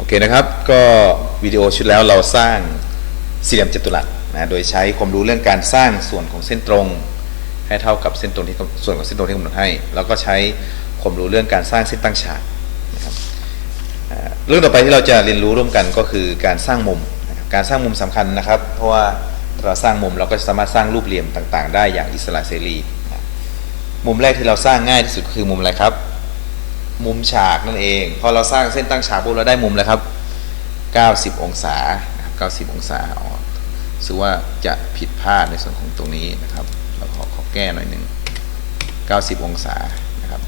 โอเคนะครับ ก็วิดีโอชุดแล้วเราสร้างสี่เหลี่ยมจัตุรัสนะโดยใช้ความรู้เรื่องการสร้างส่วนของเส้นตรง ให้เท่ากับเส้นตรงที่ส่วนของเส้นตรงที่กำหนดให้ แล้วก็ใช้ความรู้เรื่องการสร้างเส้นตั้งฉากนะครับเรื่องต่อไปที่เราจะเรียนรู้ร่วมกันก็คือการสร้างมุมนะการสร้างมุมสำคัญนะครับ เพราะว่าเราสร้างมุมเราก็สามารถสร้างรูปเหลี่ยมต่าง ๆ ได้อย่างอิสระเสรี มุมแรกที่เราสร้างง่ายที่สุดคือมุมอะไรครับ มุมฉากนั่นเอง พอเราสร้างเส้นตั้งฉากปุ๊บเราได้มุมแล้วครับ 90 องศานะครับ90 องศาอ๋อถือว่าจะผิดพลาดในส่วนของตรงนี้นะครับ เราขอขอแก้หน่อยหนึ่ง90 องศานะครับ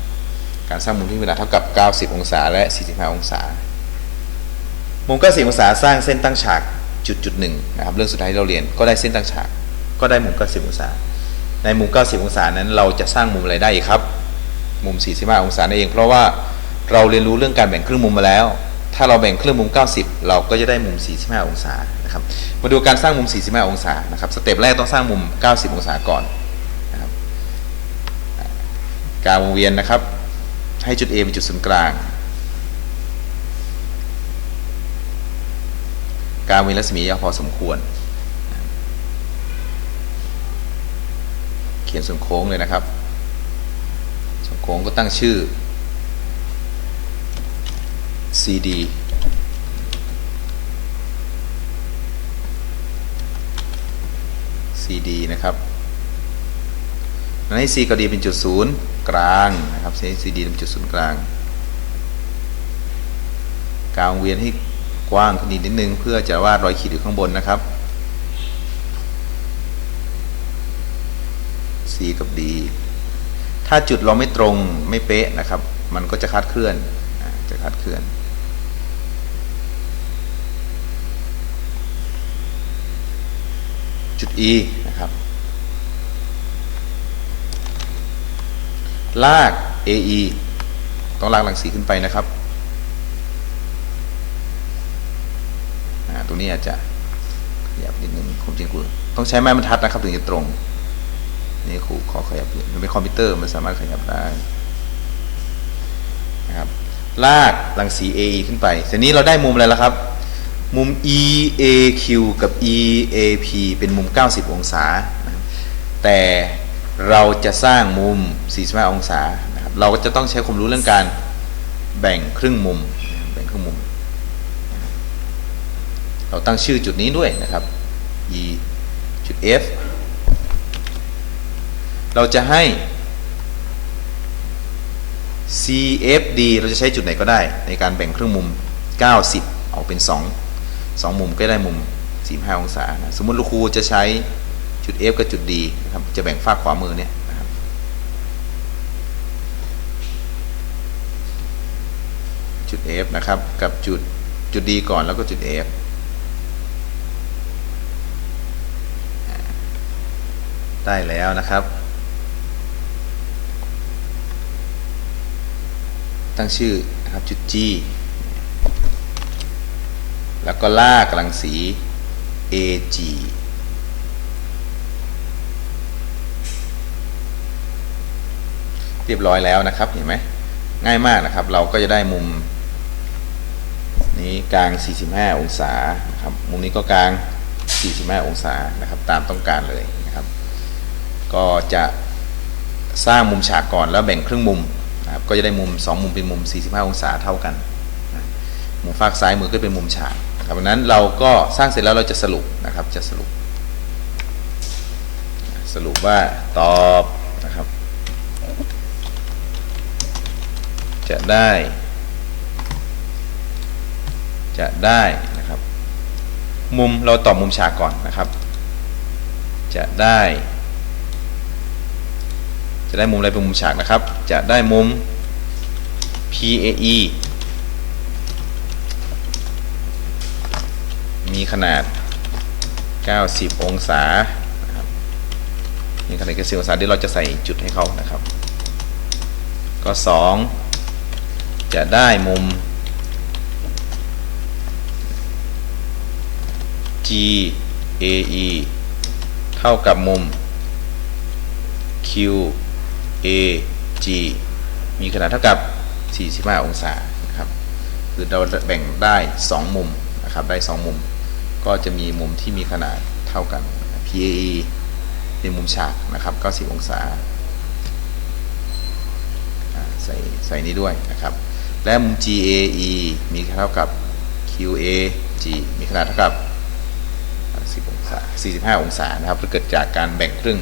การสร้างมุมที่เวลาเท่ากับ 90 องศาและ 45 องศา มุม 90 องศาสร้างเส้นตั้งฉากจุดจุดหนึ่งนะครับ เรื่องสุดท้ายที่เราเรียนก็ได้เส้นตั้งฉาก ก็ได้มุม 90 องศา ในมุม 90 องศานั้นเราจะสร้างมุมอะไรได้อีกครับ มุม 45 องศานั่นเอง เพราะว่า เราเรียนรู้เรื่องการแบ่งครึ่งมุมมาแล้ว ถ้าเราแบ่งครึ่งมุม 90 เราก็จะได้มุม 45 องศานะครับมาดูการสร้างมุม 45 องศานะครับสเต็ปแรกต้องสร้างมุม 90 องศาก่อนนะครับการวงเวียนนะครับ ให้จุด A เป็นจุดศูนย์กลาง การวงเวียนรัศมียาวพอสมควร เขียนส่วนโค้งเลยนะครับส่วนโค้งก็ตั้งชื่อ CD CD นะครับนั้นให้ C กับ D เป็นจุดศูนย์กลางนะครับให้ CD เป็นจุดศูนย์กลางกลางเวียนให้กว้างขึ้นนิดนึง เพื่อจะวาดรอยขีดอยู่ข้างบนนะครับ C กับ D ถ้าจุดเราไม่ตรงไม่เป๊ะนะครับ มันก็จะคลาดเคลื่อนจะคลาดเคลื่อน จุด E นะครับ ลาก AE ต้องลากรังสีขึ้นไปนะครับตรงนี้อาจจะขยับนิดนึงผมจริงกูต้องใช้ไม้บรรทัดนะครับถึงจะตรง นี่ครูขอขยับมันเป็นคอมพิวเตอร์มันสามารถขยับได้นะครับลากรังสี AE ขึ้นไปทีนี้เราได้มุมอะไรแล้วครับ มุม EAQ กับ EAP เป็นมุม 90 องศา แต่เราจะสร้างมุม 45 องศานะครับเราก็จะต้องใช้ความรู้เรื่องการแบ่งครึ่งมุม แบ่งครึ่งมุม เราตั้งชื่อจุดนี้ด้วยนะครับ E จุด F เราจะให้ CFD เราจะใช้จุดไหนก็ได้ในการแบ่งครึ่งมุม 90 ออกเป็น 2 2มุมก็ได้มุม 45 องศานะสมมติลูกครูจะใช้จุด F กับจุด D นะครับจะแบ่งฝากขวามือเนี่ยนะครับจุด F นะครับกับจุดจุด D ก่อนแล้วก็จุด F อ่าได้แล้วนะครับ ตั้งชื่อนะครับจุด G แล้วก็ลากรังสี AG เรียบร้อยแล้วนะครับเห็นไหมง่ายมากนะครับ เราก็จะได้มุม นี้กลาง 45 องศานะครับมุมนี้ก็กลาง 45 องศานะครับ ตามต้องการเลยนะครับ ก็จะสร้างมุมฉากก่อนแล้วแบ่งครึ่งมุมนะครับก็จะได้มุม 2 มุมเป็นมุม 45 องศาเท่ากัน มุมฝากซ้ายมือก็เป็นมุมฉาก ครับดังนั้นเราก็สร้างเสร็จแล้วเราจะสรุปนะครับจะสรุป สรุปว่าตอบนะครับ จะได้ จะได้นะครับ มุมเราตอบมุมฉากก่อนนะครับ จะได้ จะได้มุมอะไรเป็นมุมฉากนะครับ จะได้มุม PAE มีขนาด 90 องศานะครับมีขนาด 90 องศาเดี๋ยวเราจะใส่จุดให้เขานะครับ ก็ 2 จะได้มุม GAE เท่ากับมุม QAG มีขนาดเท่ากับ 45 องศานะครับ คือเราแบ่งได้ 2 มุมนะครับ ได้ 2 มุม ก็จะมีมุมที่มีขนาดเท่ากัน PAE ในมุมฉากนะครับ90องศาใส่ใส่นี้ด้วยนะครับ และมุม GAE มีเท่ากับ QAG มีขนาดเท่ากับ10องศา45 องศานะครับเกิดจากการแบ่งครึ่ง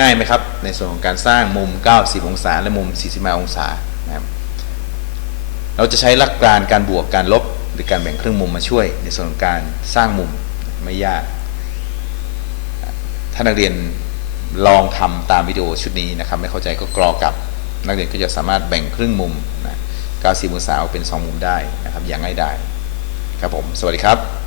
ง่ายไหมครับ ในส่วนของการสร้างมุม 90 องศา และมุม 45 องศานะครับเราจะใช้หลักการการบวกการลบ หรือการแบ่งครึ่งมุมมาช่วยในส่วนของการสร้างมุมไม่ยากถ้านักเรียนลองทำตามวิดีโอชุดนี้นะครับ ไม่เข้าใจก็กรอกลับ นักเรียนก็จะสามารถแบ่งครึ่งมุมนะ90องศาออกเป็น 2 มุมได้นะครับ อย่างง่ายดายครับผม สวัสดีครับ